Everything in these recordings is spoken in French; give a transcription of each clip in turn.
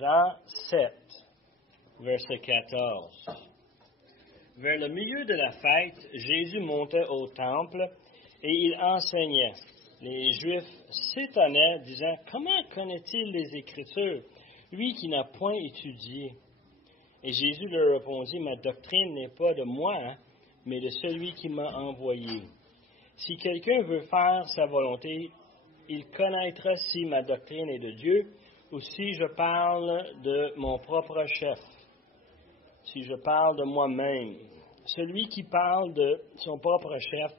Jean 7, verset 14. Vers le milieu de la fête, Jésus montait au temple et il enseignait. Les Juifs s'étonnaient, disant, « Comment connaît-il les Écritures, lui qui n'a point étudié? » Et Jésus leur répondit, « Ma doctrine n'est pas de moi, mais de celui qui m'a envoyé. Si quelqu'un veut faire sa volonté, il connaîtra si ma doctrine est de Dieu ou si je parle de mon propre chef, si je parle de moi-même. Celui qui parle de son propre chef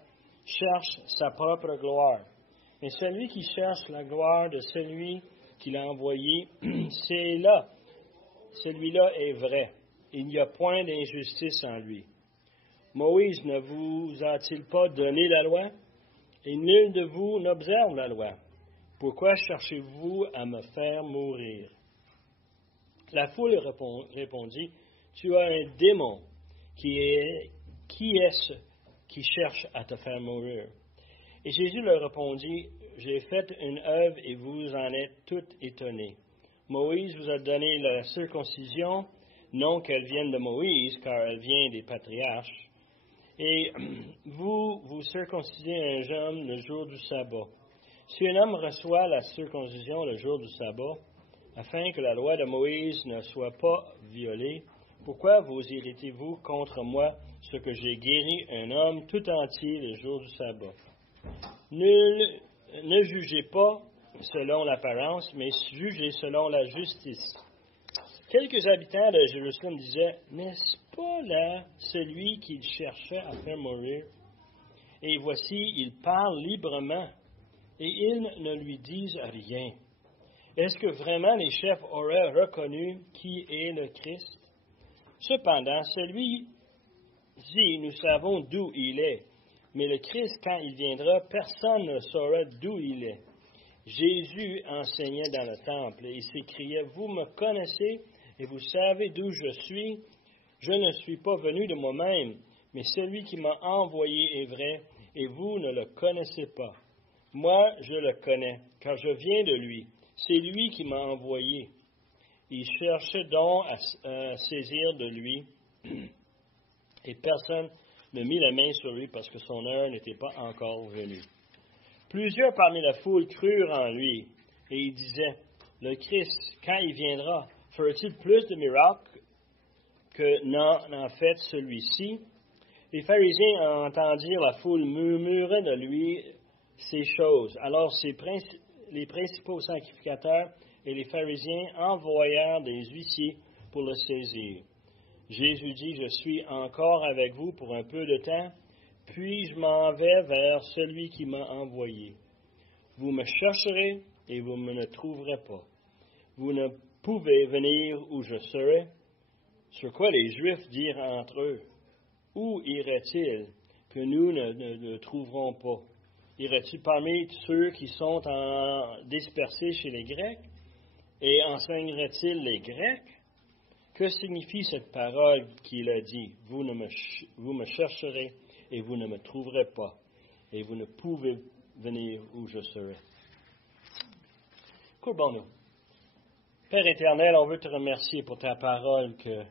cherche sa propre gloire. Mais celui qui cherche la gloire de celui qui l'a envoyé, c'est là. Celui-là est vrai. Il n'y a point d'injustice en lui. Moïse ne vous a-t-il pas donné la loi? Et nul de vous n'observe la loi. Pourquoi cherchez-vous à me faire mourir? La foule répondit, tu as un démon. Qui est-ce qui cherche à te faire mourir? Et Jésus leur répondit, j'ai fait une œuvre et vous en êtes tous étonnés. Moïse vous a donné la circoncision, non qu'elle vienne de Moïse, car elle vient des patriarches. Et vous circoncisez un jeune le jour du sabbat. Si un homme reçoit la circoncision le jour du sabbat, afin que la loi de Moïse ne soit pas violée, pourquoi vous irritez-vous contre moi, ce que j'ai guéri un homme tout entier le jour du sabbat? Ne jugez pas selon l'apparence, mais jugez selon la justice. Quelques habitants de Jérusalem disaient, n'est-ce pas là celui qu'il cherchait à faire mourir? Et voici, il parle librement, et ils ne lui disent rien. Est-ce que vraiment les chefs auraient reconnu qui est le Christ? Cependant, celui-ci, nous savons d'où il est, mais le Christ, quand il viendra, personne ne saura d'où il est. Jésus enseignait dans le temple, et il s'écriait, vous me connaissez, et vous savez d'où je suis. Je ne suis pas venu de moi-même, mais celui qui m'a envoyé est vrai, et vous ne le connaissez pas. Moi, je le connais, car je viens de lui. C'est lui qui m'a envoyé. Il cherchait donc à saisir de lui, et personne ne mit la main sur lui parce que son heure n'était pas encore venue. Plusieurs parmi la foule crurent en lui, et ils disaient, le Christ, quand il viendra, fera-t-il plus de miracles que n'en fait celui-ci? Les pharisiens entendirent la foule murmurer de lui ces choses. Alors les principaux sacrificateurs et les pharisiens envoyèrent des huissiers pour le saisir. Jésus dit, je suis encore avec vous pour un peu de temps, puis je m'en vais vers celui qui m'a envoyé. Vous me chercherez et vous ne me trouverez pas. Vous ne pouvez venir où je serai. Sur quoi les Juifs dirent entre eux, où irait-il que nous ne trouverons pas? Irait-il parmi ceux qui sont dispersés chez les Grecs? Et enseignerait-il les Grecs? Que signifie cette parole qu'il a dit? Vous me chercherez et vous ne me trouverez pas, et vous ne pouvez venir où je serai. Courbons-nous. Père éternel, on veut te remercier pour ta parole que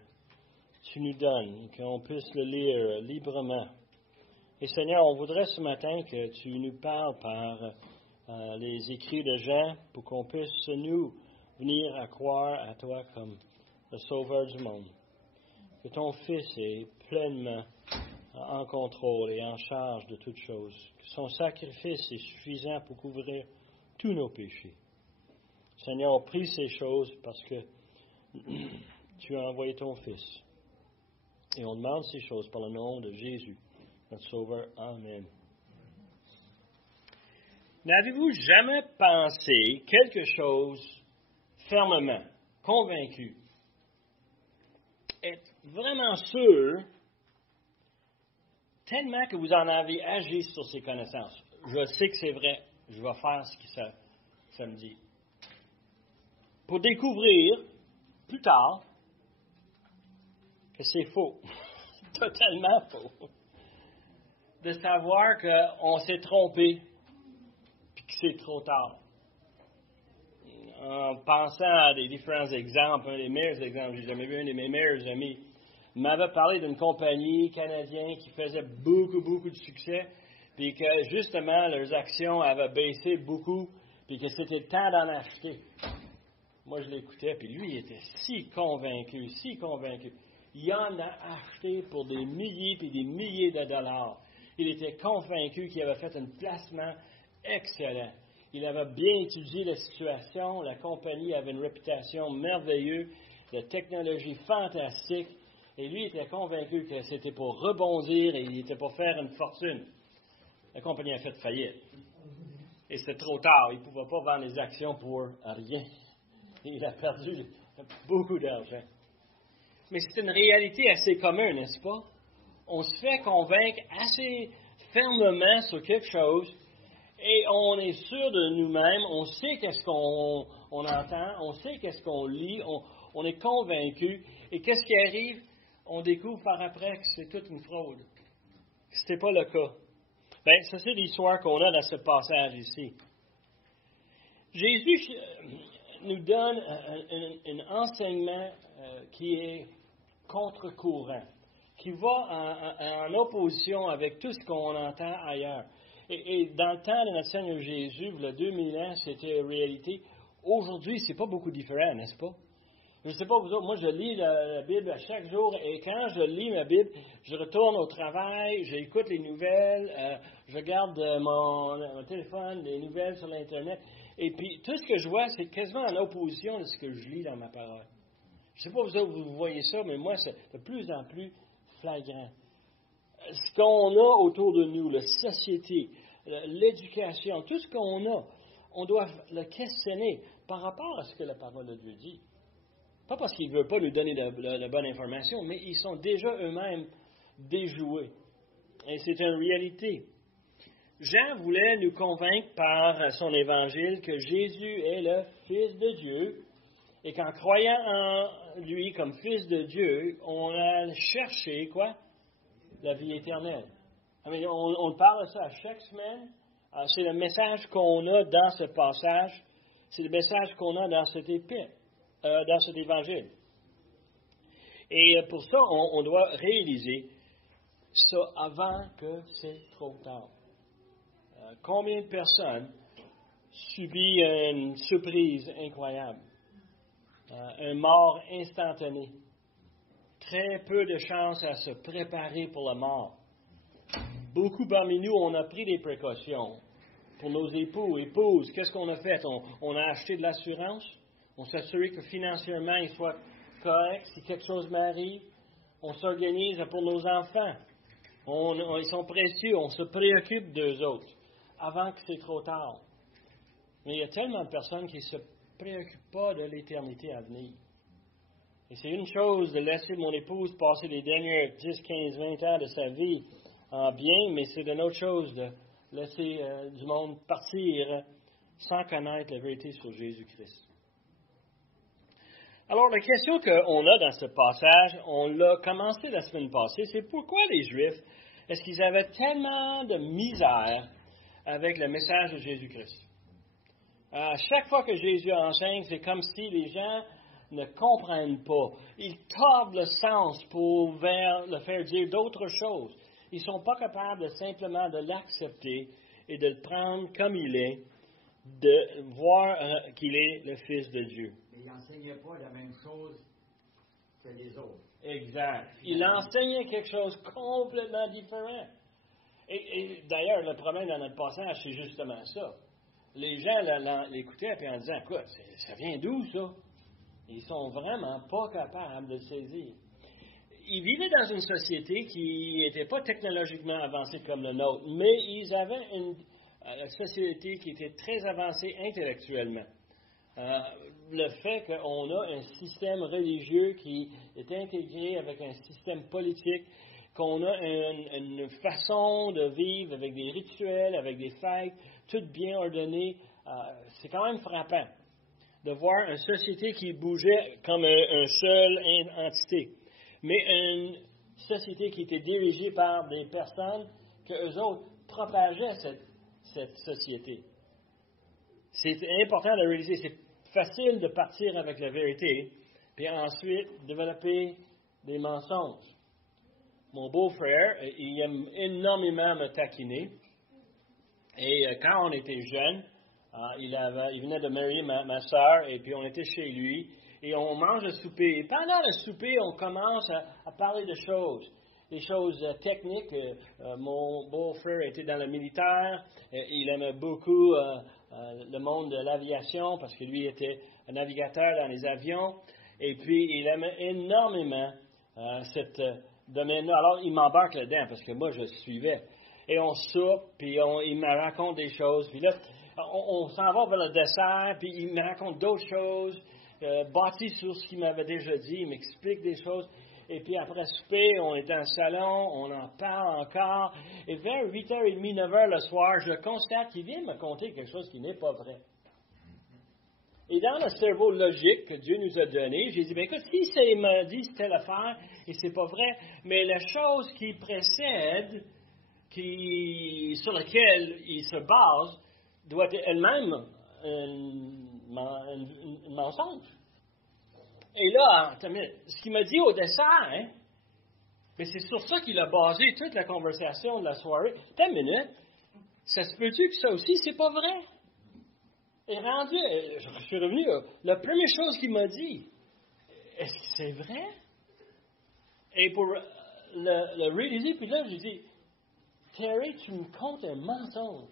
tu nous donnes, qu'on puisse le lire librement. Et Seigneur, on voudrait ce matin que tu nous parles par les écrits de Jean pour qu'on puisse, nous, venir à croire à toi comme le Sauveur du monde. Que ton Fils est pleinement en contrôle et en charge de toutes choses. Que son sacrifice est suffisant pour couvrir tous nos péchés. Seigneur, on prie ces choses parce que tu as envoyé ton Fils. Et on demande ces choses par le nom de Jésus, notre Sauveur. Amen. N'avez-vous jamais pensé quelque chose fermement, convaincu, être vraiment sûr, tellement que vous en avez agi sur ces connaissances? Je sais que c'est vrai, je vais faire ce que ça me dit. Pour découvrir, plus tard, que c'est faux, totalement faux. De savoir qu'on s'est trompé, puis que c'est trop tard. En pensant à des différents exemples, un des meilleurs exemples, j'ai jamais vu un de mes meilleurs amis, m'avait parlé d'une compagnie canadienne qui faisait beaucoup de succès, puis que justement leurs actions avaient baissé beaucoup, puis que c'était le temps d'en acheter. Moi, je l'écoutais, puis lui, il était si convaincu. Il en a acheté pour des milliers puis des milliers de dollars. Il était convaincu qu'il avait fait un placement excellent. Il avait bien étudié la situation. La compagnie avait une réputation merveilleuse, de technologie fantastique. Et lui était convaincu que c'était pour rebondir et il était pour faire une fortune. La compagnie a fait faillite. Et c'était trop tard. Il ne pouvait pas vendre les actions pour rien. Il a perdu beaucoup d'argent. Mais c'est une réalité assez commune, n'est-ce pas? On se fait convaincre assez fermement sur quelque chose et on est sûr de nous-mêmes, on sait qu'est-ce qu'on entend, on sait qu'est-ce qu'on lit, on est convaincu. Et qu'est-ce qui arrive? On découvre par après que c'est toute une fraude. Que ce n'était pas le cas. Bien, ça c'est l'histoire qu'on a dans ce passage ici. Jésus nous donne un enseignement qui est contre-courant, qui va en opposition avec tout ce qu'on entend ailleurs. Et dans le temps de notre Seigneur Jésus, il y a 2000 ans, c'était une réalité. Aujourd'hui, c'est pas beaucoup différent, n'est-ce pas? Je ne sais pas vous autres, moi je lis la Bible à chaque jour et quand je lis ma Bible, je retourne au travail, j'écoute les nouvelles, je regarde mon téléphone, les nouvelles sur l'Internet. Et puis tout ce que je vois, c'est quasiment en opposition de ce que je lis dans ma parole. Je ne sais pas vous autres, vous voyez ça, mais moi c'est de plus en plus flagrant. Ce qu'on a autour de nous, la société, l'éducation, tout ce qu'on a, on doit le questionner par rapport à ce que la parole de Dieu dit. Pas parce qu'ils ne veulent pas nous donner la bonne information, mais ils sont déjà eux-mêmes déjoués. Et c'est une réalité. Jean voulait nous convaincre par son évangile que Jésus est le Fils de Dieu et qu'en croyant en lui comme Fils de Dieu, on a cherché quoi? La vie éternelle. On parle de ça à chaque semaine. C'est le message qu'on a dans ce passage. C'est le message qu'on a dans cet épître. Dans cet évangile. Et pour ça, on doit réaliser ça avant que c'est trop tard. Combien de personnes subissent une surprise incroyable, un mort instantané, très peu de chances à se préparer pour la mort. Beaucoup parmi nous, on a pris des précautions pour nos épouses. Qu'est-ce qu'on a fait? On a acheté de l'assurance. On s'assure que financièrement, ils soient corrects si quelque chose m'arrive. On s'organise pour nos enfants. Ils sont précieux. On se préoccupe d'eux autres avant que c'est trop tard. Mais il y a tellement de personnes qui ne se préoccupent pas de l'éternité à venir. Et c'est une chose de laisser mon épouse passer les dernières 10, 15, 20 ans de sa vie en bien, mais c'est une autre chose de laisser du monde partir sans connaître la vérité sur Jésus-Christ. Alors, la question qu'on a dans ce passage, on l'a commencé la semaine passée, c'est pourquoi les Juifs, est-ce qu'ils avaient tellement de misère avec le message de Jésus-Christ? À chaque fois que Jésus enseigne, c'est comme si les gens ne comprennent pas. Ils tordent le sens pour le faire dire d'autres choses. Ils ne sont pas capables simplement de l'accepter et de le prendre comme il est, de voir qu'il est le Fils de Dieu. Mais il n'enseignait pas la même chose que les autres. Exact. Il enseignait quelque chose complètement différent. Et d'ailleurs, le problème dans notre passage, c'est justement ça. Les gens l'écoutaient et en disant, écoute, ça vient d'où ça? Ils sont vraiment pas capables de le saisir. Ils vivaient dans une société qui n'était pas technologiquement avancée comme la nôtre, mais ils avaient une société qui était très avancée intellectuellement. Le fait qu'on a un système religieux qui est intégré avec un système politique, qu'on a une façon de vivre avec des rituels, avec des fêtes, tout bien ordonné, c'est quand même frappant de voir une société qui bougeait comme une seule entité, mais une société qui était dirigée par des personnes que eux autres propageaient cette société. C'est important de réaliser, c'est facile de partir avec la vérité, puis ensuite développer des mensonges. Mon beau-frère, il aime énormément me taquiner. Et quand on était jeunes, il venait de marier ma soeur, et puis on était chez lui, et on mange le souper. Et pendant le souper, on commence à parler de choses, des choses techniques. Mon beau-frère était dans le militaire, il aimait beaucoup le monde de l'aviation, parce que lui était un navigateur dans les avions, et puis il aimait énormément cette domaine-là. Alors, il m'embarque là-dedans, parce que moi, je le suivais. Et on soupe, puis il me raconte des choses. Puis là, on s'en va vers le dessert, puis il me raconte d'autres choses, bâties sur ce qu'il m'avait déjà dit. Il m'explique des choses. Et puis après souper, on est dans le salon, on en parle encore. Et vers 8h30, 9h le soir, je constate qu'il vient me conter quelque chose qui n'est pas vrai. Et dans le cerveau logique que Dieu nous a donné, j'ai dit, bien écoute, si ça m'a dit c'était l'affaire, et c'est pas vrai, mais la chose qui précède, sur laquelle il se base, doit être elle-même un mensonge. Et là, ce qu'il m'a dit au dessert, mais c'est sur ça qu'il a basé toute la conversation de la soirée. Attends une minute, ça se peut-tu que ça aussi, c'est pas vrai? Et rendu, je suis revenu, la première chose qu'il m'a dit, est-ce que c'est vrai? Et pour le réaliser, puis là, j'ai dit, Terry, tu me comptes un mensonge.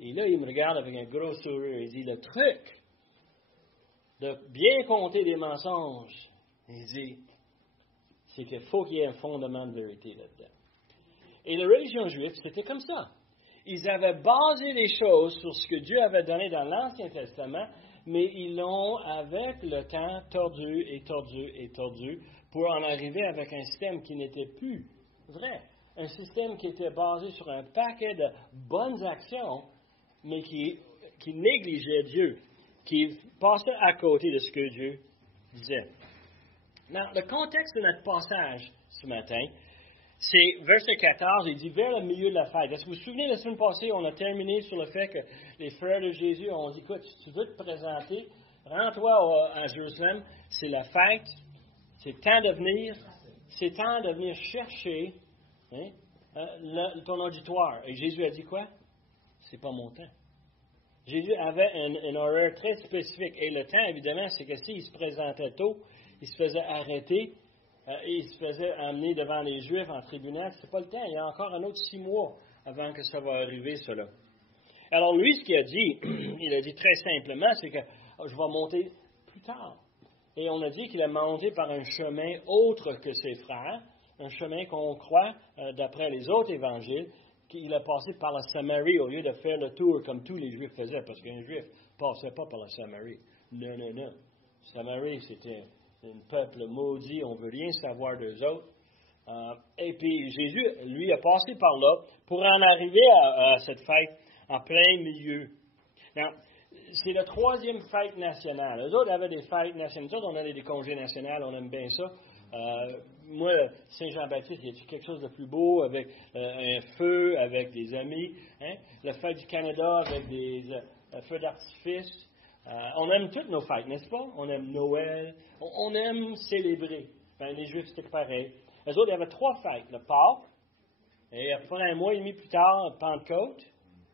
Et là, il me regarde avec un gros sourire. Il dit, le truc de bien compter des mensonges, il dit, c'est qu'il faut qu'il y ait un fondement de vérité là-dedans. Et la religion juive, c'était comme ça. Ils avaient basé les choses sur ce que Dieu avait donné dans l'Ancien Testament, mais ils l'ont, avec le temps, tordu pour en arriver avec un système qui n'était plus vrai. Un système qui était basé sur un paquet de bonnes actions, mais qui négligeait Dieu, qui passait à côté de ce que Dieu disait. Dans le contexte de notre passage ce matin, c'est verset 14, il dit « vers le milieu de la fête ». Est-ce que vous vous souvenez, la semaine passée, on a terminé sur le fait que les frères de Jésus ont dit « Écoute, si tu veux te présenter, rends-toi à Jérusalem, c'est la fête, c'est temps de venir chercher ton auditoire. » Et Jésus a dit quoi? C'est pas mon temps. Jésus avait un horaire très spécifique. Et le temps, évidemment, c'est que s'il se présentait tôt, il se faisait arrêter, et il se faisait amener devant les Juifs en tribunal. C'est pas le temps. Il y a encore un autre 6 mois avant que ça va arriver, cela. Alors lui, ce qu'il a dit, il a dit très simplement, c'est que je vais monter plus tard. Et on a dit qu'il a monté par un chemin autre que ses frères, un chemin qu'on croit, d'après les autres évangiles, qu'il a passé par la Samarie au lieu de faire le tour comme tous les Juifs faisaient, parce qu'un Juif ne passait pas par la Samarie. Non. Samarie, c'était un peuple maudit, on ne veut rien savoir d'eux autres. Et puis Jésus, lui, a passé par là pour en arriver à cette fête en plein milieu. Now, c'est la 3e fête nationale. Eux autres avaient des fêtes nationales. Nous autres, on avait des congés nationaux, on aime bien ça. Moi, Saint-Jean-Baptiste, y a-t-il quelque chose de plus beau avec un feu, avec des amis? La fête du Canada avec des feux d'artifice. On aime toutes nos fêtes, n'est-ce pas? On aime Noël. On aime célébrer. Ben, les Juifs, c'était pareil. Eux autres, il y avait 3 fêtes. Le Pâques, et après un mois et demi plus tard, Pentecôte.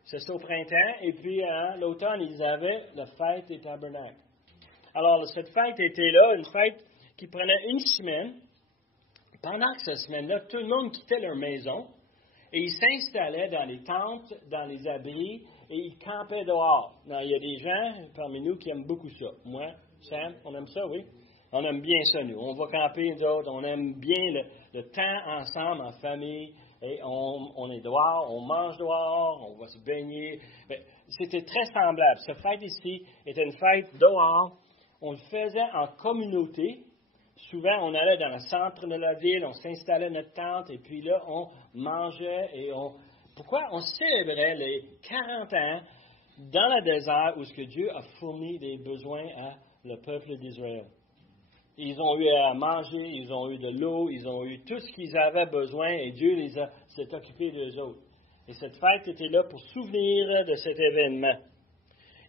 C'est au printemps. Et puis, l'automne, ils avaient la fête des tabernacles. Alors, cette fête était là, une fête qui prenait une semaine. Pendant que cette semaine-là, tout le monde quittait leur maison et ils s'installaient dans les tentes, dans les abris et ils campaient dehors. Non, il y a des gens parmi nous qui aiment beaucoup ça. Moi, Sam, on aime ça, oui? On aime bien ça, nous. On va camper, nous autres. On aime bien le temps ensemble, en famille. Et on est dehors, on mange dehors, on va se baigner. Mais c'était très semblable. Cette fête ici était une fête dehors. On le faisait en communauté. Souvent, on allait dans le centre de la ville, on s'installait notre tente, et puis là, on mangeait et Pourquoi? On célébrait les 40 ans dans le désert où ce que Dieu a fourni des besoins à le peuple d'Israël. Ils ont eu à manger, ils ont eu de l'eau, ils ont eu tout ce qu'ils avaient besoin, et Dieu s'est occupé d'eux autres. Et cette fête était là pour souvenir de cet événement.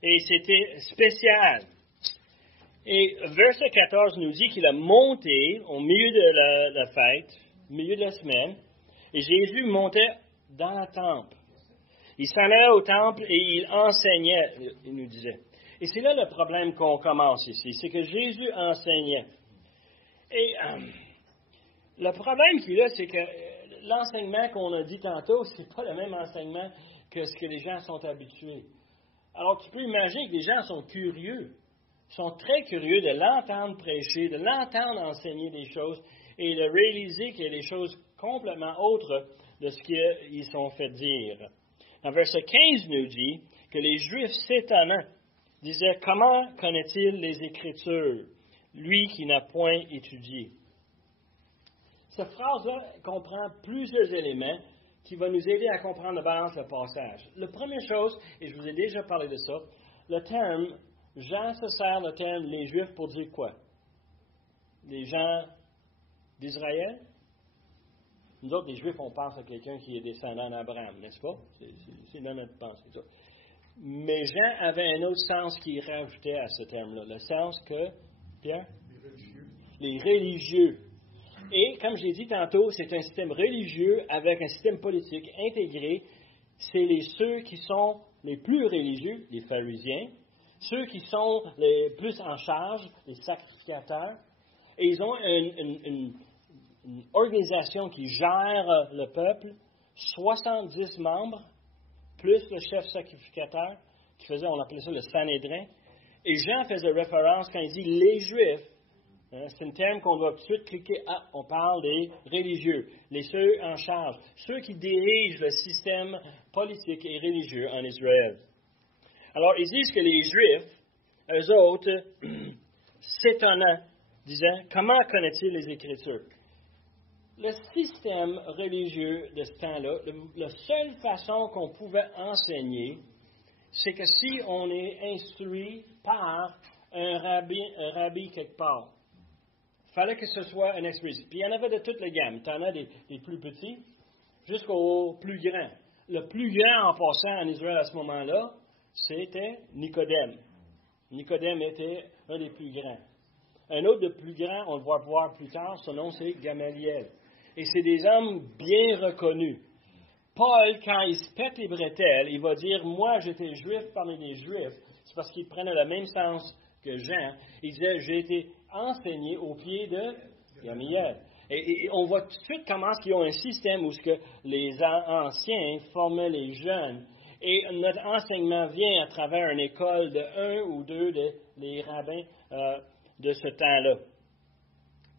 Et c'était spécial. Et verset 14 nous dit qu'il a monté au milieu de la fête, au milieu de la semaine, et Jésus montait dans le temple. Il s'en allait au temple et il enseignait, il nous disait. Et c'est là le problème qu'on commence ici, c'est que Jésus enseignait. Et le problème qu'il a, c'est que l'enseignement qu'on a dit tantôt, c'est pas le même enseignement que ce que les gens sont habitués. Alors tu peux imaginer que les gens sont curieux, sont très curieux de l'entendre prêcher, de l'entendre enseigner des choses et de réaliser qu'il y a des choses complètement autres de ce qu'ils sont fait dire. En verset 15 nous dit que les Juifs s'étonnant disaient « Comment connaît-il les Écritures, lui qui n'a point étudié ?» Cette phrase-là comprend plusieurs éléments qui vont nous aider à comprendre la balance du passage. La première chose, et je vous ai déjà parlé de ça, le terme, Jean se sert le terme « les Juifs » pour dire quoi? Les gens d'Israël? Nous autres, les Juifs, on pense à quelqu'un qui est descendant d'Abraham, n'est-ce pas? C'est dans notre pensée. Ça. Mais Jean avait un autre sens qu'il rajoutait à ce terme-là. Le sens que, Pierre? Les religieux. Et, comme j'ai dit tantôt, c'est un système religieux avec un système politique intégré. C'est ceux qui sont les plus religieux, les pharisiens, ceux qui sont les plus en charge, les sacrificateurs. Et ils ont une organisation qui gère le peuple, 70 membres, plus le chef sacrificateur, qui faisait, on appelait ça le Sanhédrin. Et Jean faisait référence quand il dit les Juifs. C'est un terme qu'on doit tout de suite cliquer. Ah, on parle des religieux, les ceux en charge, ceux qui dirigent le système politique et religieux en Israël. Alors, ils disent que les Juifs, eux autres, s'étonnant, disant, comment connaît-il les Écritures? Le système religieux de ce temps-là, la seule façon qu'on pouvait enseigner, c'est que si on est instruit par un rabbi quelque part, il fallait que ce soit un exprès. Puis il y en avait de toutes les gammes. Tu en as des plus petits jusqu'aux plus grands. Le plus grand en passant en Israël à ce moment-là, c'était Nicodème. Nicodème était un des plus grands. Un autre de plus grand, on le va voir plus tard, son nom c'est Gamaliel. Et c'est des hommes bien reconnus. Paul, quand il se pète les bretelles, il va dire, moi j'étais juif parmi les juifs. C'est parce qu'il prenait le même sens que Jean. Il disait, j'ai été enseigné au pied de Gamaliel. Et on voit tout de suite comment ils ont un système où ce que les anciens formaient les jeunes. Et notre enseignement vient à travers une école de un ou deux des rabbins de ce temps-là.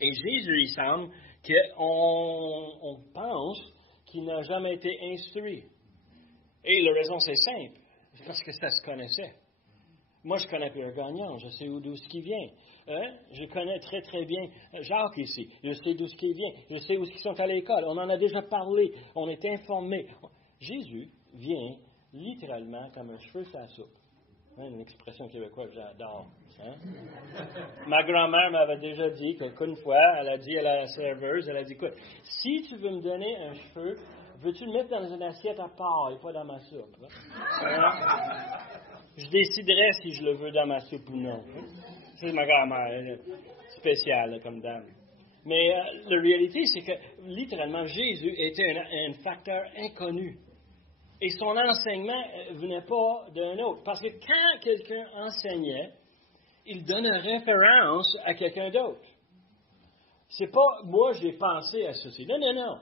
Et Jésus, il semble qu'on pense qu'il n'a jamais été instruit. Et la raison, c'est simple. C'est parce que ça se connaissait. Moi, je connais Pierre Gagnon, je sais d'où ce qui vient. Je connais très, très bien Jacques ici. Je sais d'où ce qui vient. Je sais où ils sont à l'école. On en a déjà parlé. On est informé. Jésus vient littéralement comme un cheveu sur la soupe. Une expression québécoise que j'adore. Hein? Ma grand-mère m'avait déjà dit qu'une fois, elle a dit à la serveuse, elle a dit, écoute, si tu veux me donner un cheveu, veux-tu le mettre dans une assiette à part et pas dans ma soupe? Hein? Je déciderai si je le veux dans ma soupe ou non. C'est ma grand-mère, spéciale comme dame. Mais la réalité, c'est que littéralement, Jésus était un facteur inconnu. Et son enseignement ne venait pas d'un autre. Parce que quand quelqu'un enseignait, il donnait référence à quelqu'un d'autre. C'est pas, moi j'ai pensé à ceci. Non, non, non.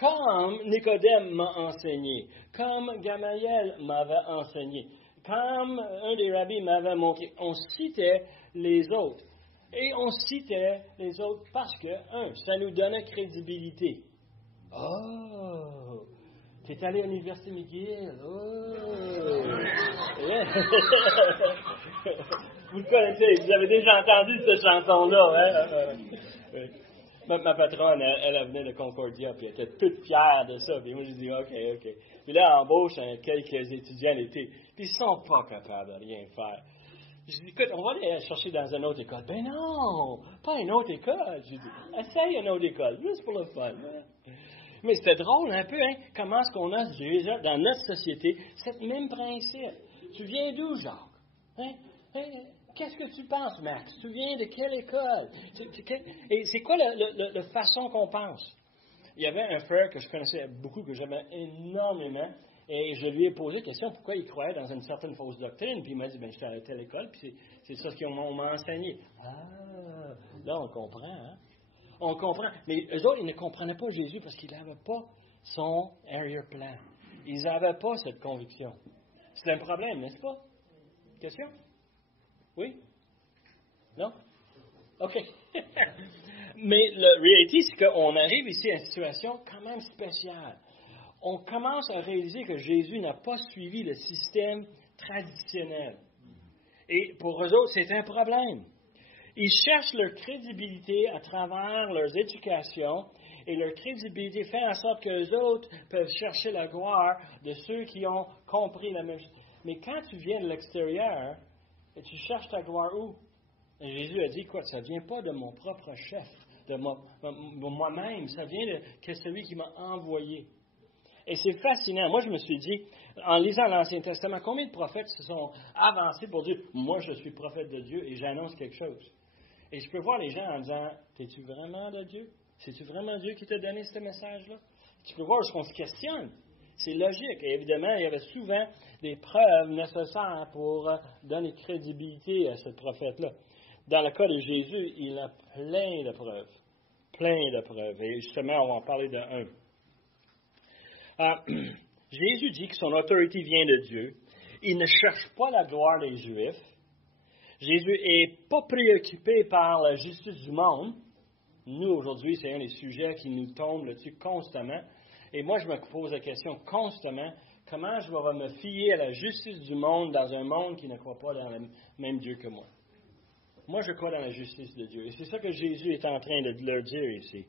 Comme Nicodème m'a enseigné, comme Gamaliel m'avait enseigné, comme un des rabbis m'avait montré, on citait les autres. Et on citait les autres parce que, ça nous donnait crédibilité. Oh! T'es allé à l'Université McGill. Oh! Vous le connaissez, vous avez déjà entendu cette chanson-là. Hein? Ma patronne, elle venait de Concordia, puis elle était toute fière de ça. Puis moi, je dis, OK. Puis là, elle embauche quelques étudiants l'été, puis ils sont pas capables de rien faire. Je dis, écoute, on va aller chercher dans une autre école. Ben non, pas une autre école. J'ai dit, essaye une autre école, juste pour le fun. Mais c'était drôle un peu, hein, comment est-ce qu'on a déjà, dans notre société, cette même principe. Tu viens d'où, Jacques? Hein? Qu'est-ce que tu penses, Max? Tu viens de quelle école? Et c'est quoi la façon qu'on pense? Il y avait un frère que je connaissais beaucoup, que j'aimais énormément, et je lui ai posé la question pourquoi il croyait dans une certaine fausse doctrine, puis il m'a dit, j'étais à telle école, puis c'est ça qu'on m'a enseigné. Ah, là on comprend, hein? On comprend. Mais eux autres, ils ne comprenaient pas Jésus parce qu'ils n'avaient pas son arrière-plan. Ils n'avaient pas cette conviction. C'est un problème, n'est-ce pas? Question? Oui? Non? OK. Mais la réalité, c'est qu'on arrive ici à une situation quand même spéciale. On commence à réaliser que Jésus n'a pas suivi le système traditionnel. Et pour eux autres, c'est un problème. Ils cherchent leur crédibilité à travers leurs éducations, et leur crédibilité fait en sorte qu'eux autres peuvent chercher la gloire de ceux qui ont compris la même chose. Mais quand tu viens de l'extérieur, tu cherches ta gloire où? Et Jésus a dit, quoi, ça ne vient pas de mon propre chef, de moi-même, ça vient de celui qui m'a envoyé. Et c'est fascinant. Moi, je me suis dit, en lisant l'Ancien Testament, combien de prophètes se sont avancés pour dire, moi, je suis prophète de Dieu et j'annonce quelque chose. Et je peux voir les gens en disant, es-tu vraiment de Dieu? C'est-tu vraiment Dieu qui t'a donné ce message-là? Tu peux voir ce qu'on se questionne. C'est logique. Et évidemment, il y avait souvent des preuves nécessaires pour donner crédibilité à ce prophète-là. Dans le cas de Jésus, il a plein de preuves. Plein de preuves. Et justement, on va en parler d'un. Jésus dit que son autorité vient de Dieu. Il ne cherche pas la gloire des Juifs. Jésus n'est pas préoccupé par la justice du monde. Nous, aujourd'hui, c'est un des sujets qui nous tombe là-dessus constamment. Et moi, je me pose la question constamment, comment je vais me fier à la justice du monde dans un monde qui ne croit pas dans le même Dieu que moi? Moi, je crois dans la justice de Dieu. Et c'est ça que Jésus est en train de leur dire ici.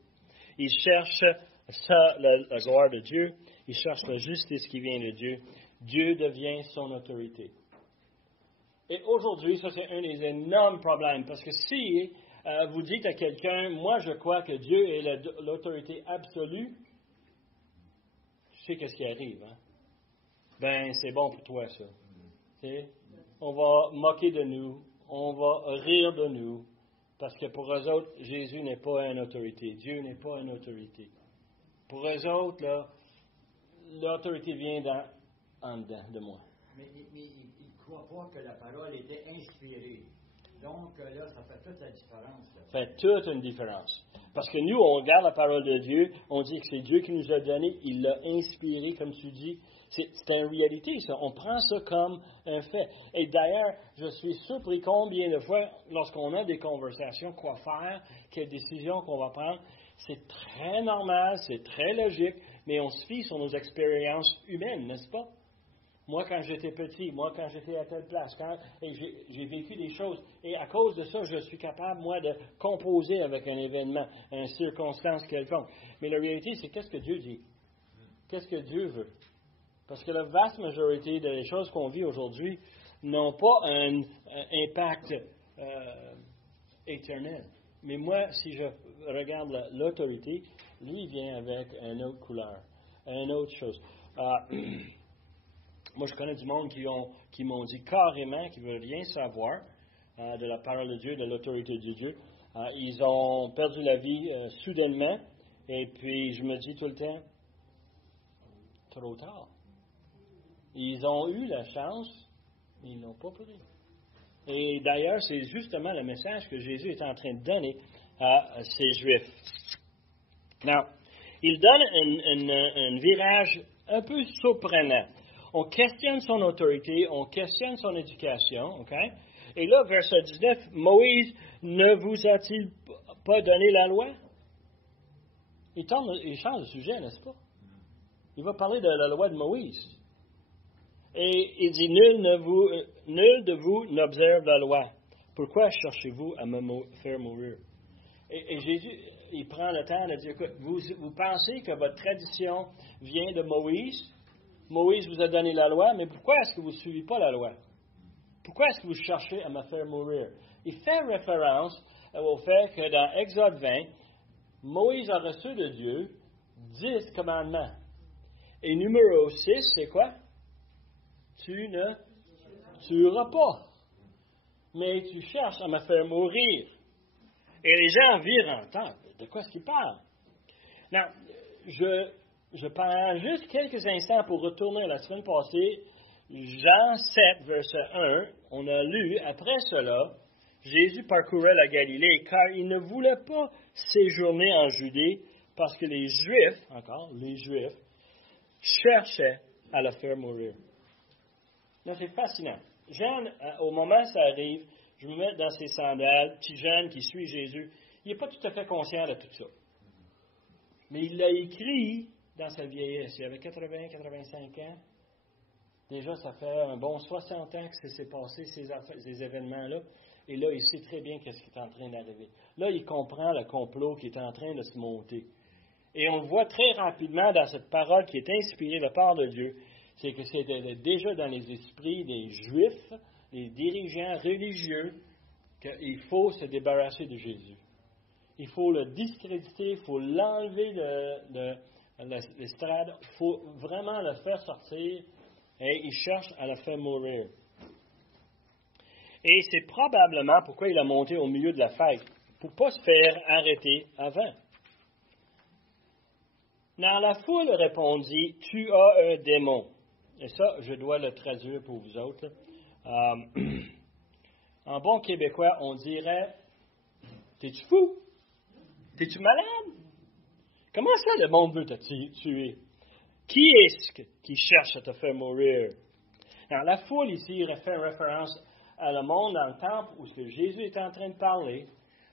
Il cherche la gloire de Dieu. Il cherche la justice qui vient de Dieu. Dieu devient son autorité. Et aujourd'hui, ça, c'est un des énormes problèmes. Parce que si vous dites à quelqu'un, moi, je crois que Dieu est l'autorité absolue, tu sais qu'est-ce qui arrive, hein? Ben, c'est bon pour toi, ça. T'sais? On va moquer de nous. On va rire de nous. Parce que pour eux autres, Jésus n'est pas une autorité. Dieu n'est pas une autorité. Pour eux autres, là, l'autorité vient en dedans de moi. Mais ils ne croient pas que la parole était inspirée. Donc là, ça fait toute la différence. Là. Ça fait toute une différence. Parce que nous, on regarde la parole de Dieu, on dit que c'est Dieu qui nous a donné, il l'a inspiré, comme tu dis. C'est une réalité, ça. On prend ça comme un fait. Et d'ailleurs, je suis surpris combien de fois, lorsqu'on a des conversations, quoi faire, quelle décision qu'on va prendre, c'est très normal, c'est très logique, mais on se fie sur nos expériences humaines, n'est-ce pas? Moi, quand j'étais petit, moi, quand j'étais à telle place, j'ai vécu des choses. Et à cause de ça, je suis capable, moi, de composer avec un événement, une circonstance quelconque. Mais la réalité, c'est qu'est-ce que Dieu dit? Qu'est-ce que Dieu veut? Parce que la vaste majorité des choses qu'on vit aujourd'hui n'ont pas un impact éternel. Mais moi, si je regarde l'autorité, lui vient avec une autre couleur, une autre chose. Moi, je connais du monde qui m'ont dit carrément qu'ils ne veulent rien savoir de la parole de Dieu, de l'autorité de Dieu. Ils ont perdu la vie soudainement. Et puis, je me dis tout le temps, trop tard. Ils ont eu la chance, mais ils ne l'ont pas pris. Et d'ailleurs, c'est justement le message que Jésus est en train de donner à ces Juifs. Now, il donne un virage un peu surprenant. On questionne son autorité, on questionne son éducation, OK? Et là, verset 19, Moïse ne vous a-t-il pas donné la loi? Il change de sujet, n'est-ce pas? Il va parler de la loi de Moïse. Et il dit, nul de vous n'observe la loi. Pourquoi cherchez-vous à me faire mourir? Et Jésus, il prend le temps de dire, écoute, vous pensez que votre tradition vient de Moïse? Moïse vous a donné la loi, mais pourquoi est-ce que vous ne suivez pas la loi? Pourquoi est-ce que vous cherchez à me faire mourir? Il fait référence au fait que dans Exode 20, Moïse a reçu de Dieu 10 commandements. Et numéro 6, c'est quoi? Tu ne tueras pas. mais tu cherches à me faire mourir. Et les gens virent en temps. De quoi est-ce qu'il parle? Non, je prends juste quelques instants pour retourner à la semaine passée. Jean 7, verset 1, on a lu, après cela, Jésus parcourait la Galilée, car il ne voulait pas séjourner en Judée, parce que les Juifs, cherchaient à le faire mourir. Là, c'est fascinant. Jean, au moment où ça arrive, je me mets dans ses sandales, petit jeune qui suit Jésus, il n'est pas tout à fait conscient de tout ça. Mais il l'a écrit dans sa vieillesse. Il avait 80-85 ans. Déjà, ça fait un bon 60 ans que ça s'est passé, ces événements-là. Et là, il sait très bien qu'est-ce qui est en train d'arriver. Là, il comprend le complot qui est en train de se monter. Et on le voit très rapidement dans cette parole qui est inspirée de la part de Dieu. C'est que c'était déjà dans les esprits des Juifs, des dirigeants religieux, qu'il faut se débarrasser de Jésus. Il faut le discréditer, il faut l'enlever de l'estrade, il faut vraiment le faire sortir et il cherche à le faire mourir. Et c'est probablement pourquoi il a monté au milieu de la fête, pour ne pas se faire arrêter avant. Dans la foule répondit, « Tu as un démon. » Et ça, je dois le traduire pour vous autres. En bon québécois, on dirait, « T'es-tu fou? T'es-tu malade? Comment ça le monde veut te tuer? Qui est-ce qui cherche à te faire mourir? » Alors, la foule ici fait référence à le monde dans le temple où Jésus est en train de parler.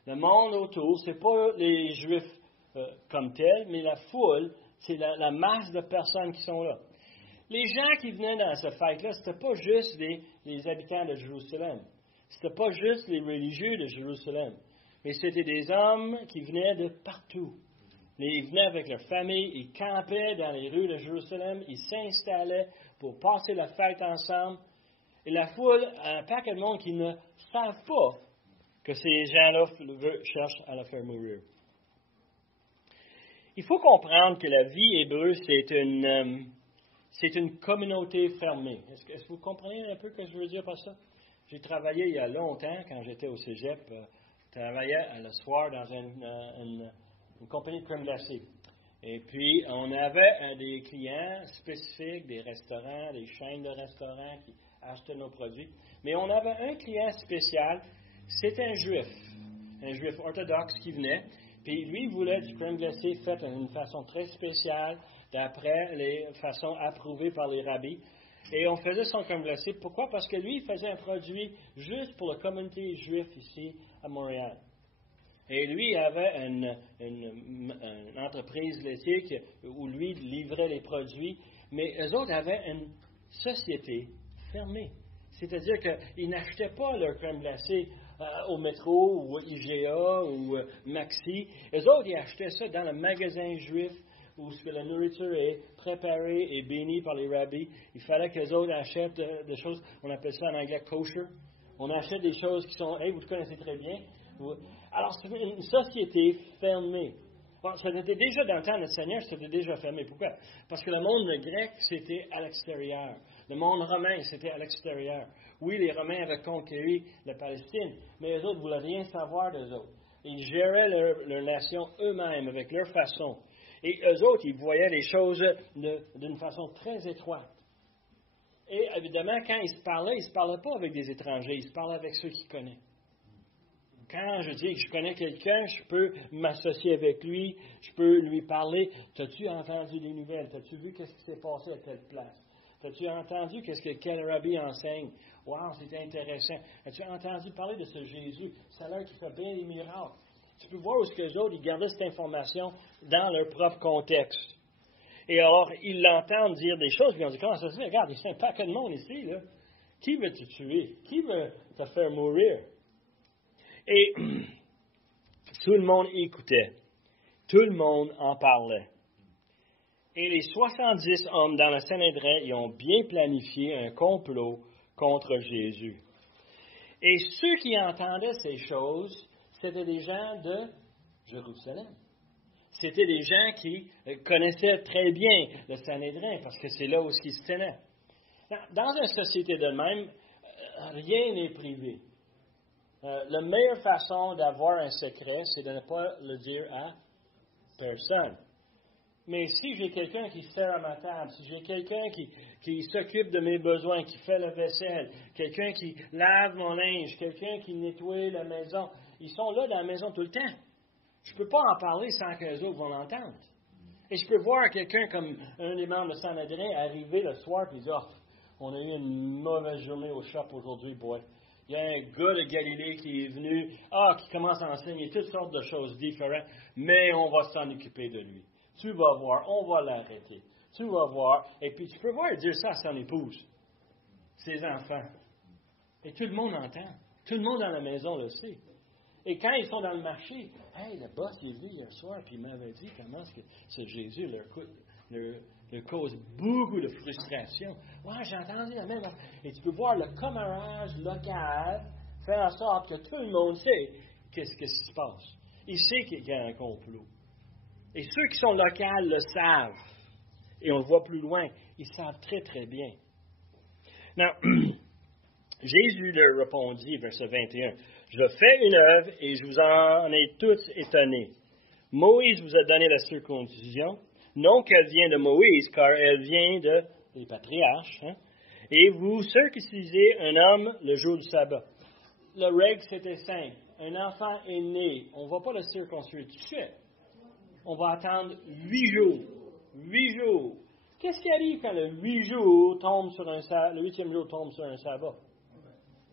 Le monde autour, ce n'est pas les Juifs comme tels, mais la foule, c'est la masse de personnes qui sont là. Les gens qui venaient dans cette fête-là, ce n'était pas juste les habitants de Jérusalem. Ce n'était pas juste les religieux de Jérusalem. Mais c'était des hommes qui venaient de partout. Ils venaient avec leur famille, ils campaient dans les rues de Jérusalem, ils s'installaient pour passer la fête ensemble. Et la foule, un paquet de monde qui ne savent pas que ces gens-là cherchent à le faire mourir. Il faut comprendre que la vie hébreu, c'est une communauté fermée. Est-ce que vous comprenez un peu ce que je veux dire par ça? J'ai travaillé il y a longtemps, quand j'étais au cégep, je travaillais le soir dans une compagnie de crème glacée. Et puis, on avait des clients spécifiques, des restaurants, des chaînes de restaurants qui achetaient nos produits. Mais on avait un client spécial, c'était un juif orthodoxe qui venait. Puis lui, il voulait du crème glacée fait d'une façon très spéciale, d'après les façons approuvées par les rabbis. Et on faisait son crème glacée. Pourquoi? Parce que lui, il faisait un produit juste pour la communauté juive ici à Montréal. Et lui, il avait une entreprise laitière où lui livrait les produits, mais eux autres avaient une société fermée. C'est-à-dire qu'ils n'achetaient pas leur crème glacée au métro ou IGA ou Maxi. Eux autres, ils achetaient ça dans le magasin juif où la nourriture est préparée et bénie par les rabbis. Il fallait qu'eux autres achètent des choses, on appelle ça en anglais kosher. On achète des choses qui sont, vous le connaissez très bien. Alors, c'est une société fermée. Bon, ça était déjà dans le temps de notre Seigneur, c'était déjà fermé. Pourquoi? Parce que le monde grec, c'était à l'extérieur. Le monde romain, c'était à l'extérieur. Oui, les Romains avaient conquéri la Palestine, mais eux autres ne voulaient rien savoir d'eux autres. Ils géraient leur nation eux-mêmes, avec leur façon. Et eux autres, ils voyaient les choses d'une façon très étroite. Et évidemment, quand ils se parlaient pas avec des étrangers, ils se parlaient avec ceux qu'ils connaissent. Quand je dis que je connais quelqu'un, je peux m'associer avec lui, je peux lui parler. T'as-tu entendu des nouvelles? T'as-tu vu qu'est-ce qui s'est passé à telle place? T'as-tu entendu quel rabbi enseigne? Wow, c'était intéressant. As-tu entendu parler de ce Jésus? C'est là qui fait bien des miracles. Tu peux voir où les autres, ils gardaient cette information dans leur propre contexte. Et alors, ils l'entendent dire des choses, puis ils ont dit, comment ça se fait? Regarde, il y a un paquet de monde ici, là. Qui veut te tuer? Qui veut te faire mourir? Et tout le monde écoutait. Tout le monde en parlait. Et les 70 hommes dans le Sanhédrin, ils ont bien planifié un complot contre Jésus. Et ceux qui entendaient ces choses, c'était des gens de Jérusalem. C'était des gens qui connaissaient très bien le Sanhédrin, parce que c'est là où ils se tenaient. Dans une société de même, rien n'est privé. La meilleure façon d'avoir un secret, c'est de ne pas le dire à personne. Mais si j'ai quelqu'un qui sert à ma table, si j'ai quelqu'un qui s'occupe de mes besoins, qui fait la vaisselle, quelqu'un qui lave mon linge, quelqu'un qui nettoie la maison, ils sont là dans la maison tout le temps. Je ne peux pas en parler sans que les autres vont l'entendre. Et je peux voir quelqu'un comme un des membres de Sanhedrin arriver le soir et dire, on a eu une mauvaise journée au shop aujourd'hui, boy. Il y a un gars de Galilée qui est venu, qui commence à enseigner toutes sortes de choses différentes, mais on va s'en occuper de lui. Tu vas voir, on va l'arrêter. Tu vas voir. Et puis tu peux voir dire ça à son épouse, ses enfants. Et tout le monde entend. Tout le monde dans la maison le sait. Et quand ils sont dans le marché, hey, le boss est venu hier soir, puis il m'avait dit comment est-ce que ce Jésus leur cause beaucoup de frustration. Ouais, j'ai entendu la même affaire. Et tu peux voir le commérage local faire en sorte que tout le monde sait qu'est-ce qui se passe. Il sait qu'il y a un complot. Et ceux qui sont locaux le savent. Et on le voit plus loin. Ils savent très, très bien. Now, Jésus leur répondit, verset 21, « Je fais une œuvre et je vous en ai tous étonnés. Moïse vous a donné la circoncision, non qu'elle vient de Moïse, car elle vient des patriarches. Et vous circoncisez un homme le jour du sabbat. » La règle, c'était simple. Un enfant est né. On ne va pas le circoncire tout de suite. On va attendre 8 jours. 8 jours. Qu'est-ce qui arrive quand le 8e jour tombe sur un sabbat?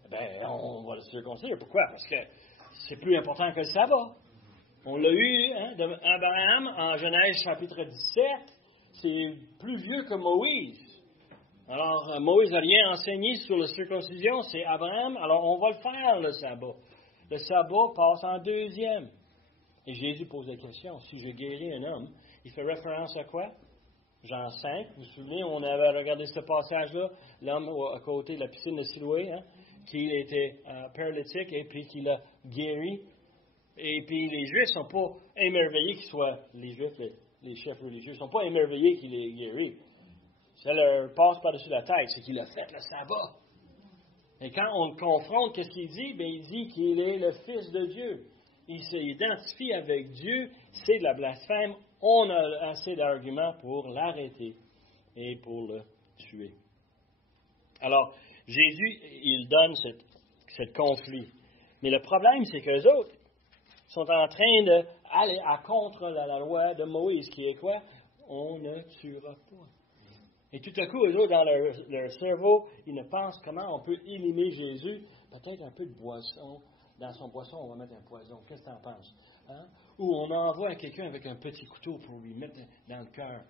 Ben, on va le circoncire. Pourquoi? Parce que c'est plus important que le sabbat. On l'a eu d'Abraham en Genèse chapitre 17. C'est plus vieux que Moïse. Alors, Moïse n'a rien enseigné sur la circoncision. C'est Abraham. Alors, on va le faire, le sabbat. Le sabbat passe en 2e. Et Jésus pose la question, si je guéris un homme, il fait référence à quoi? Jean 5, vous vous souvenez, on avait regardé ce passage-là, l'homme à côté de la piscine de Siloé, qui était paralytique et puis qui l'a guéri. Et puis les Juifs ne sont pas émerveillés qu'il soit, les Juifs, les chefs religieux, ne sont pas émerveillés qu'il ait guéri. Ça leur passe par-dessus la tête, c'est qu'il a fait le sabbat. Et quand on le confronte, qu'est-ce qu'il dit? Bien, il dit qu'il est le Fils de Dieu. Il s'identifie avec Dieu, c'est de la blasphème. On a assez d'arguments pour l'arrêter et pour le tuer. Alors, Jésus, il donne ce conflit. Mais le problème, c'est qu'eux autres sont en train d'aller à contre la loi de Moïse, qui est quoi? On ne tuera pas. Et tout à coup, eux autres, dans leur cerveau, ils ne pensent comment on peut éliminer Jésus. Peut-être un peu de boisson. Dans son boisson, on va mettre un poison. Qu'est-ce que tu en penses? Ou on envoie quelqu'un avec un petit couteau pour lui mettre dans le cœur.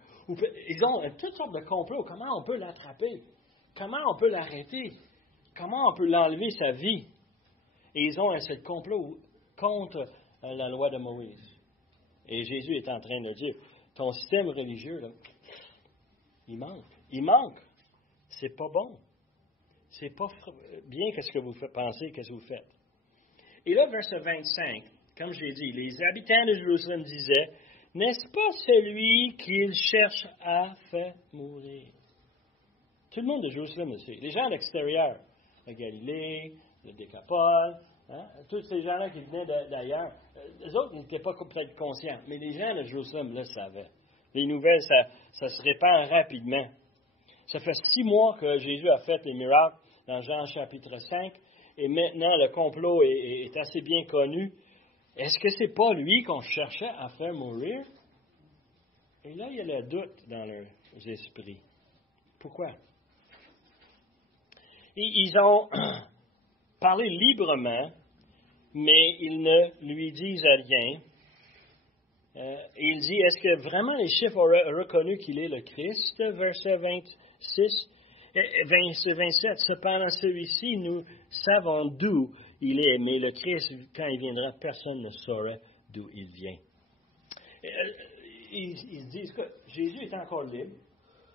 Ils ont toutes sortes de complots. Comment on peut l'attraper? Comment on peut l'arrêter? Comment on peut l'enlever sa vie? Et ils ont ce complot contre la loi de Moïse. Et Jésus est en train de dire, ton système religieux, là, il manque. Il manque. C'est pas bon. C'est pas bien qu'est-ce que vous pensez, qu'est-ce que vous faites. Et là, verset 25, comme j'ai dit, les habitants de Jérusalem disaient, « N'est-ce pas celui qu'ils cherchent à faire mourir? » Tout le monde de Jérusalem le sait. Les gens à l'extérieur, la Galilée, le Décapole, tous ces gens-là qui venaient d'ailleurs, les autres n'étaient pas complètement conscients, mais les gens de Jérusalem le savaient. Les nouvelles, ça se répand rapidement. Ça fait 6 mois que Jésus a fait les miracles dans Jean chapitre 5, et maintenant le complot est assez bien connu. Est-ce que c'est pas lui qu'on cherchait à faire mourir? Et là, il y a le doute dans leurs esprits. Pourquoi? Et ils ont parlé librement, mais ils ne lui disent rien. Et il dit, est-ce que vraiment les chiffres auraient reconnu qu'il est le Christ? Verset 26, verset 27. Cependant, celui-ci, nous savons d'où il est, mais le Christ, quand il viendra, personne ne saurait d'où il vient. Ils disent que Jésus est encore libre.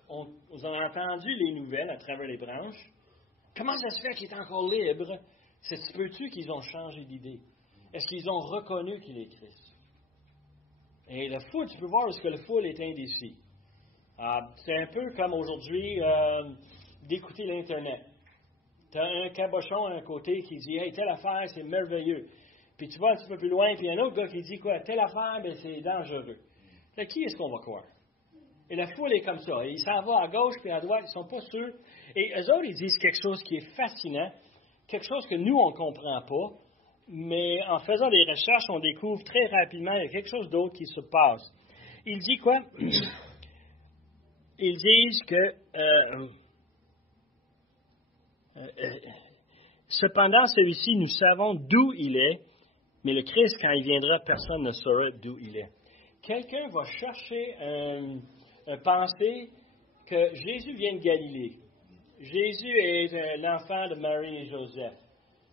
On a entendu les nouvelles à travers les branches. Comment ça se fait qu'il est encore libre? C'est peu-tu qu'ils ont changé d'idée? Est-ce qu'ils ont reconnu qu'il est Christ? Et le foule, tu peux voir ce que le foule est indécis. C'est un peu comme aujourd'hui d'écouter l'Internet. Tu as un cabochon à un côté qui dit « Hey, telle affaire, c'est merveilleux. » Puis tu vas un petit peu plus loin, puis il y a un autre gars qui dit quoi? « Telle affaire, ben, c'est dangereux. » Là, qui est-ce qu'on va croire? Et la foule est comme ça. Et il s'en va à gauche puis à droite, ils ne sont pas sûrs. Et eux autres, ils disent quelque chose qui est fascinant, quelque chose que nous, on ne comprend pas. Mais en faisant des recherches, on découvre très rapidement qu'il y a quelque chose d'autre qui se passe. Il dit quoi? Ils disent que cependant, celui-ci, nous savons d'où il est, mais le Christ, quand il viendra, personne ne saura d'où il est. Quelqu'un va chercher un pensée que Jésus vient de Galilée. Jésus est l'enfant de Marie et Joseph.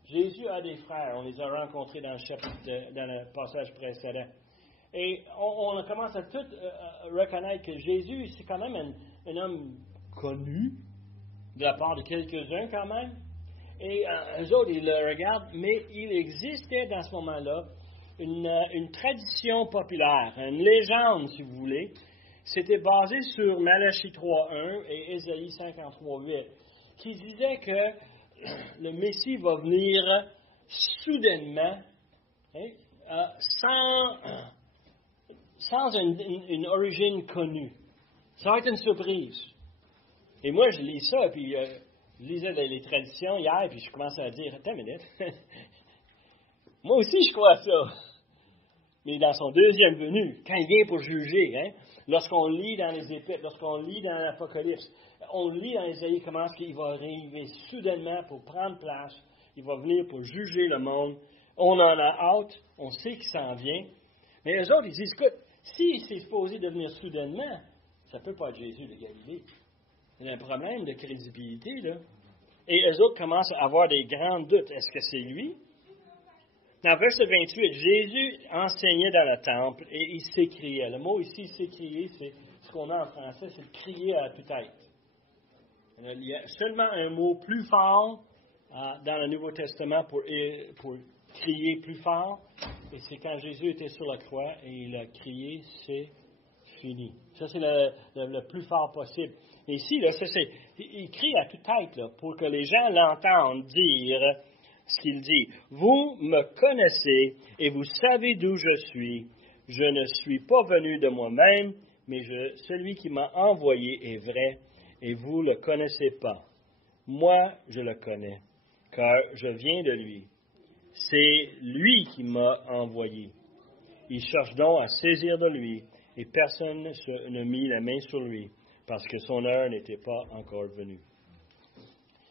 Jésus a des frères. On les a rencontrés dans le passage précédent. Et on commence à tout reconnaître que Jésus, c'est quand même un homme connu, de la part de quelques-uns quand même. Et eux autres, ils le regardent, mais il existait dans ce moment-là une tradition populaire, une légende, si vous voulez. C'était basé sur Malachie 3.1 et Ésaïe 53.8, qui disait que le Messie va venir soudainement, sans une origine connue. Ça va être une surprise. Et moi, je lis ça, puis je lisais les traditions hier, puis je commençais à dire, attends une minute, moi aussi je crois à ça. Mais dans son deuxième venue, quand il vient pour juger, lorsqu'on lit dans les Épîtres, lorsqu'on lit dans l'Apocalypse, on lit dans Ésaïe comment il va arriver soudainement pour prendre place, il va venir pour juger le monde. On en a hâte, on sait qu'il s'en vient. Mais eux autres, ils disent, écoute, si c'est supposé devenir soudainement, ça ne peut pas être Jésus de Galilée. Il y a un problème de crédibilité, là. Et eux autres commencent à avoir des grands doutes. Est-ce que c'est lui? Dans verset 28, Jésus enseignait dans le temple et il s'écriait. Le mot ici, s'écrier, c'est ce qu'on a en français, c'est crier à toute-tête. Il y a seulement un mot plus fort dans le Nouveau Testament pour crier plus fort. Et c'est quand Jésus était sur la croix et il a crié, c'est fini. Ça, c'est le plus fort possible. Et ici, là, il crie à toute tête là, pour que les gens l'entendent dire ce qu'il dit. Vous me connaissez et vous savez d'où je suis. Je ne suis pas venu de moi-même, mais celui qui m'a envoyé est vrai et vous ne le connaissez pas. Moi, je le connais, car je viens de lui. C'est lui qui m'a envoyé. Il cherche donc à saisir de lui et personne ne mit la main sur lui, parce que son heure n'était pas encore venue.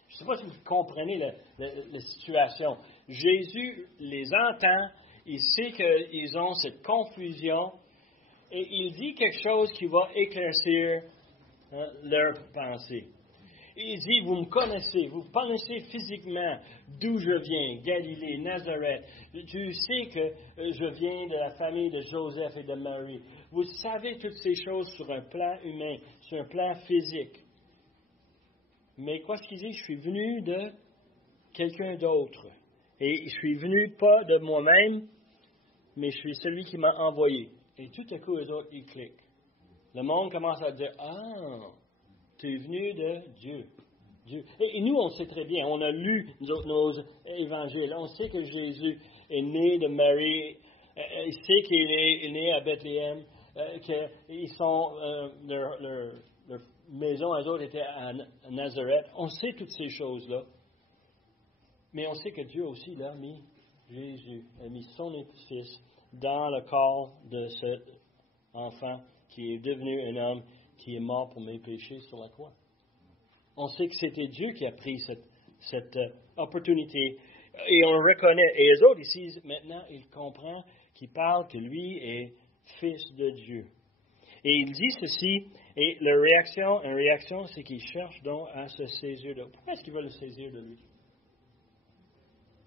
Je ne sais pas si vous comprenez la situation. Jésus les entend, il sait qu'ils ont cette confusion, et il dit quelque chose qui va éclaircir leur pensée. Il dit, vous me connaissez, vous connaissez physiquement d'où je viens, Galilée, Nazareth. Tu sais que je viens de la famille de Joseph et de Marie. Vous savez toutes ces choses sur un plan humain, sur un plan physique. Mais quoi ce qu'il dit? Je suis venu de quelqu'un d'autre. Et je suis venu pas de moi-même, mais je suis celui qui m'a envoyé. Et tout à coup, les autres, ils cliquent. Le monde commence à dire, tu es venu de Dieu. Et nous, on sait très bien, on a lu nos évangiles, on sait que Jésus est né de Marie, il sait qu'il est né à Bethléem, qu'ils sont, leur maison, eux autres, était à Nazareth. On sait toutes ces choses-là. Mais on sait que Dieu aussi l'a mis, Jésus, a mis son fils dans le corps de cet enfant qui est devenu un homme qui est mort pour mes péchés sur la croix. On sait que c'était Dieu qui a pris cette opportunité et on le reconnaît. Et les autres ici, maintenant, ils comprennent qu'il parle que lui est fils de Dieu. Et il dit ceci, et une réaction, c'est qu'il cherche donc à se saisir de lui. Pourquoi est-ce qu'il veut le saisir de lui?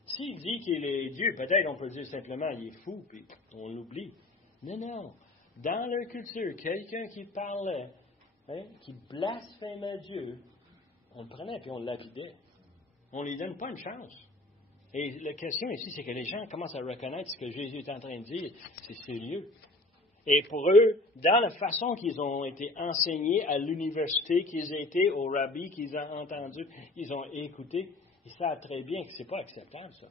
S'il dit qu'il est Dieu, peut-être on peut dire simplement il est fou, puis on l'oublie. Mais non. Dans leur culture, quelqu'un qui parlait, qui blasphémait Dieu, on le prenait et on l'apidait. On ne lui donne pas une chance. Et la question ici, c'est que les gens commencent à reconnaître ce que Jésus est en train de dire. C'est sérieux. Et pour eux, dans la façon qu'ils ont été enseignés à l'université, qu'ils étaient au rabbi, qu'ils ont entendu, ils ont écouté, Ils savent très bien que ce n'est pas acceptable, ça.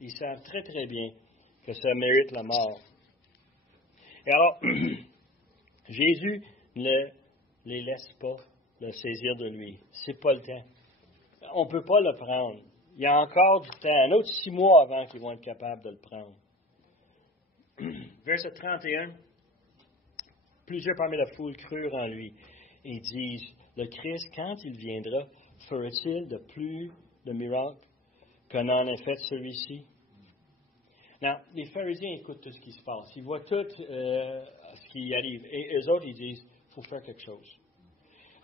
Ils savent très, très bien que ça mérite la mort. Et alors, Jésus ne les laisse pas le saisir de lui. C'est pas le temps. On ne peut pas le prendre. Il y a encore du temps, un autre 6 mois avant qu'ils vont être capables de le prendre. Verset 31, plusieurs parmi la foule crurent en lui et disent, le Christ, quand il viendra, fera-t-il de plus de miracles que n'en a fait celui-ci? Non, les pharisiens écoutent tout ce qui se passe. Ils voient tout ce qui arrive. Et eux autres, ils disent, il faut faire quelque chose.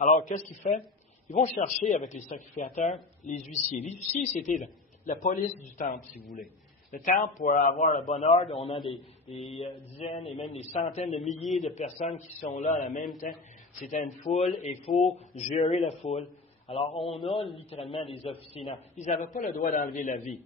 Alors, qu'est-ce qu'ils font? Ils vont chercher avec les sacrificateurs les huissiers. Les huissiers, c'était la police du temple, si vous voulez. Le temple, pour avoir le bon ordre, on a des dizaines et même des centaines de milliers de personnes qui sont là en même temps. C'est une foule et il faut gérer la foule. Alors, on a littéralement des officiers. Non, ils n'avaient pas le droit d'enlever la vie,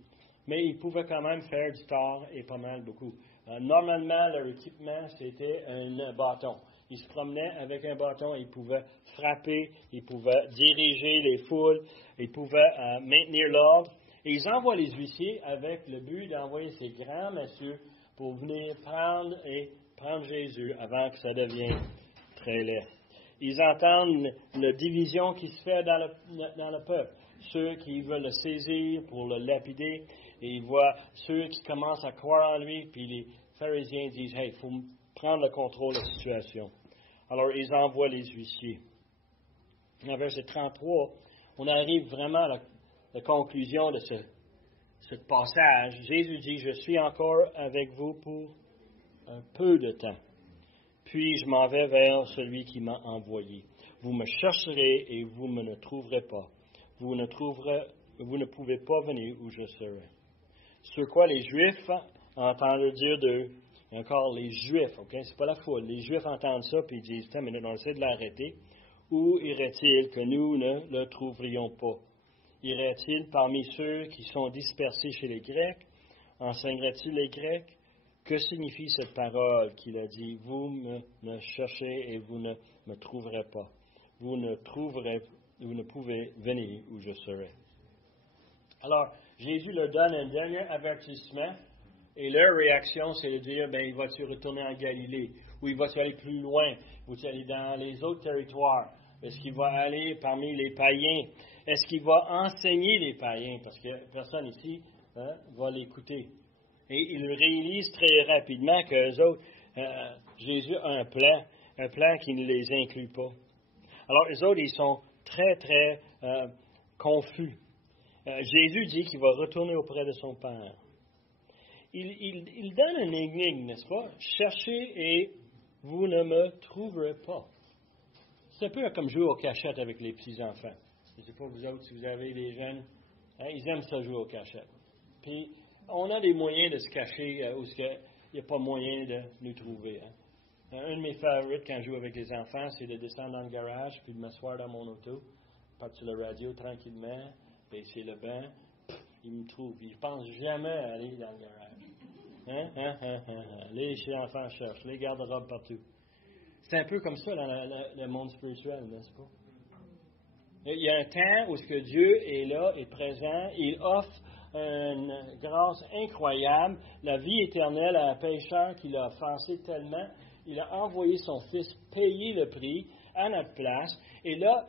mais ils pouvaient quand même faire du tort et pas mal beaucoup. Normalement, leur équipement, c'était un bâton. Ils se promenaient avec un bâton, ils pouvaient frapper, ils pouvaient diriger les foules, ils pouvaient maintenir l'ordre. Et ils envoient les huissiers avec le but d'envoyer ces grands messieurs pour venir prendre Jésus avant que ça devienne très laid. Ils entendent la division qui se fait dans le peuple. Ceux qui veulent le saisir pour le lapider, et ils voient ceux qui commencent à croire en lui, puis les pharisiens disent, « Hey, il faut prendre le contrôle de la situation. » Alors, ils envoient les huissiers. En verset 33, on arrive vraiment à la conclusion de ce passage. Jésus dit, « Je suis encore avec vous pour un peu de temps. Puis je m'en vais vers celui qui m'a envoyé. Vous me chercherez et vous me ne trouverez pas. Vous ne pouvez pas venir où je serai. » Sur quoi les Juifs entendent dire d'eux, encore les Juifs, ok, c'est pas la foule, les Juifs entendent ça puis ils disent, mais on essaie de l'arrêter. Où irait-il que nous ne le trouverions pas? Irait-il parmi ceux qui sont dispersés chez les Grecs? Enseignerait-il les Grecs? Que signifie cette parole qu'il a dit, vous me cherchez et vous ne me trouverez pas. Vous ne pouvez venir où je serai. Alors, Jésus leur donne un dernier avertissement et leur réaction, c'est de dire, il va-tu retourner en Galilée? Ou il va-tu aller plus loin? Va-tu aller dans les autres territoires? Est-ce qu'il va aller parmi les païens? Est-ce qu'il va enseigner les païens? Parce que personne ici va l'écouter. Et ils réalisent très rapidement qu'eux autres, Jésus a un plan qui ne les inclut pas. Alors, eux autres, ils sont très, très confus. Jésus dit qu'il va retourner auprès de son Père. Il donne une énigme, n'est-ce pas? Cherchez et vous ne me trouverez pas. C'est un peu comme jouer aux cachettes avec les petits-enfants. Je ne sais pas vous autres si vous avez des jeunes. Ils aiment ça jouer aux cachettes. Puis, on a des moyens de se cacher où il n'y a pas moyen de nous trouver. Un de mes favorites quand je joue avec les enfants, c'est de descendre dans le garage puis de m'asseoir dans mon auto, partir sur la radio tranquillement, baisser le banc, ils me trouvent. Ils ne pensent jamais à aller dans le garage. Les enfants cherchent, les garde-robes partout. C'est un peu comme ça dans le monde spirituel, n'est-ce pas? Il y a un temps où ce que Dieu est là, est présent, il offre une grâce incroyable, la vie éternelle à un pécheur qui l'a offensé tellement, il a envoyé son Fils payer le prix à notre place, et là,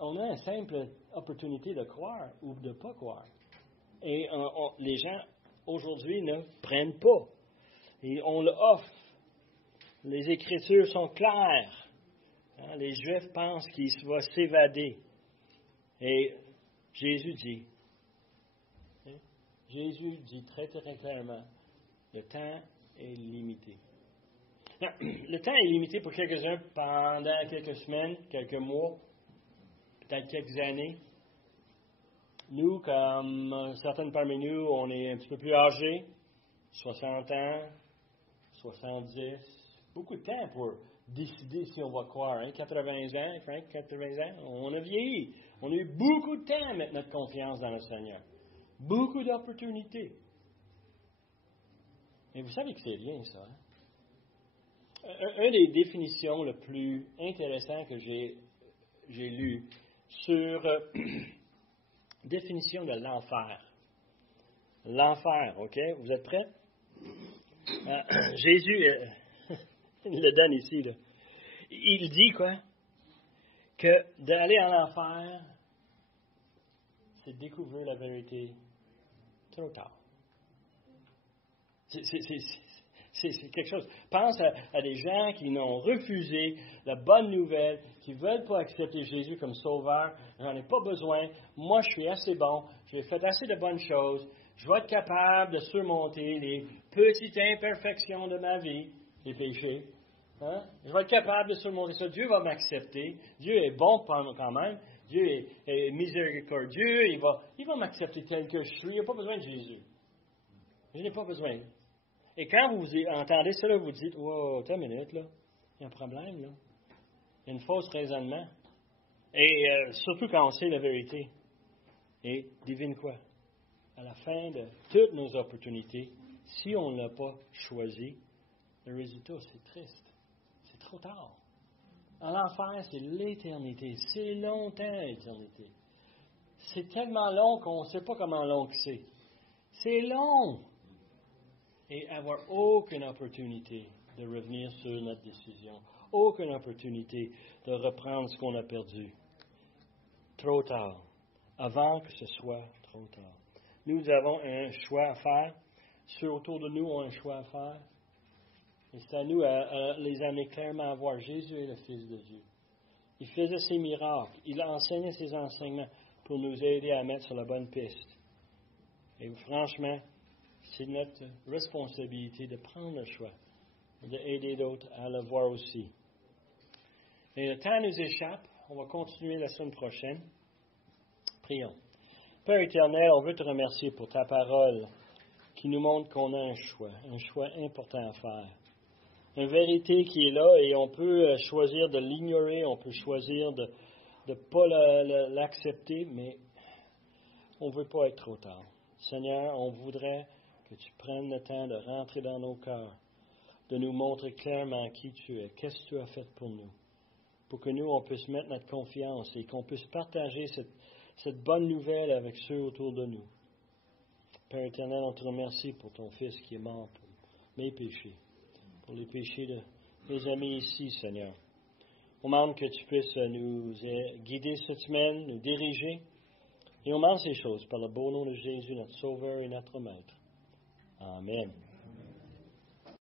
on a une simple opportunité de croire ou de ne pas croire. Et les gens, aujourd'hui, ne prennent pas. Et on l'offre. Les Écritures sont claires. Les Juifs pensent qu'il va s'évader. Et Jésus dit très, très clairement, le temps est limité. Non, le temps est limité pour quelques-uns pendant quelques semaines, quelques mois, peut-être quelques années. Nous, comme certaines parmi nous, on est un petit peu plus âgés, 60 ans, 70, beaucoup de temps pour décider si on va croire. 80 ans, Frank, 80 ans, on a vieilli. On a eu beaucoup de temps à mettre notre confiance dans le Seigneur. Beaucoup d'opportunités. Mais vous savez que c'est rien, ça. Une des définitions les plus intéressantes que j'ai lues sur Définition de l'enfer. L'enfer, OK? Vous êtes prêts? Jésus, il le donne ici, là. Il dit quoi? Que d'aller en enfer, c'est découvrir la vérité trop tard. C'est quelque chose. Pense à des gens qui n'ont refusé la bonne nouvelle, qui ne veulent pas accepter Jésus comme sauveur. J'en ai pas besoin. Moi, je suis assez bon. J'ai fait assez de bonnes choses. Je vais être capable de surmonter les petites imperfections de ma vie, les péchés. Hein? Je vais être capable de surmonter ça. Dieu va m'accepter. Dieu est bon quand même. Dieu est miséricordieux. Il va m'accepter tel que je suis. Il n'y a pas besoin de Jésus. Je n'ai pas besoin. Et quand vous entendez cela, vous dites, wow, attends une minute, là. Il y a un problème, là. Il y a une fausse raisonnement. Et surtout quand on sait la vérité. Et devine quoi? À la fin de toutes nos opportunités, si on ne l'a pas choisi, le résultat, c'est triste. C'est trop tard. En l'enfer, c'est l'éternité. C'est longtemps, l'éternité. C'est tellement long qu'on ne sait pas comment long c'est. C'est long. Et avoir aucune opportunité de revenir sur notre décision. Aucune opportunité de reprendre ce qu'on a perdu. Trop tard. Avant que ce soit trop tard. Nous avons un choix à faire. Ceux autour de nous ont un choix à faire. Et c'est à nous à les amener clairement à voir Jésus est le Fils de Dieu. Il faisait ses miracles. Il a enseigné ses enseignements pour nous aider à mettre sur la bonne piste. Et franchement, c'est notre responsabilité de prendre le choix, d'aider d'autres à le voir aussi. Et le temps nous échappe. On va continuer la semaine prochaine. Prions. Père éternel, on veut te remercier pour ta parole qui nous montre qu'on a un choix important à faire. Une vérité qui est là et on peut choisir de l'ignorer, on peut choisir de ne pas l'accepter, mais on ne veut pas être trop tard. Seigneur, on voudrait que tu prennes le temps de rentrer dans nos cœurs, de nous montrer clairement qui tu es, qu'est-ce que tu as fait pour nous, pour que nous, on puisse mettre notre confiance et qu'on puisse partager cette bonne nouvelle avec ceux autour de nous. Père éternel, on te remercie pour ton Fils qui est mort pour mes péchés, pour les péchés de mes amis ici, Seigneur. On demande que tu puisses nous guider cette semaine, nous diriger, et on demande ces choses par le beau nom de Jésus, notre Sauveur et notre Maître. Amen.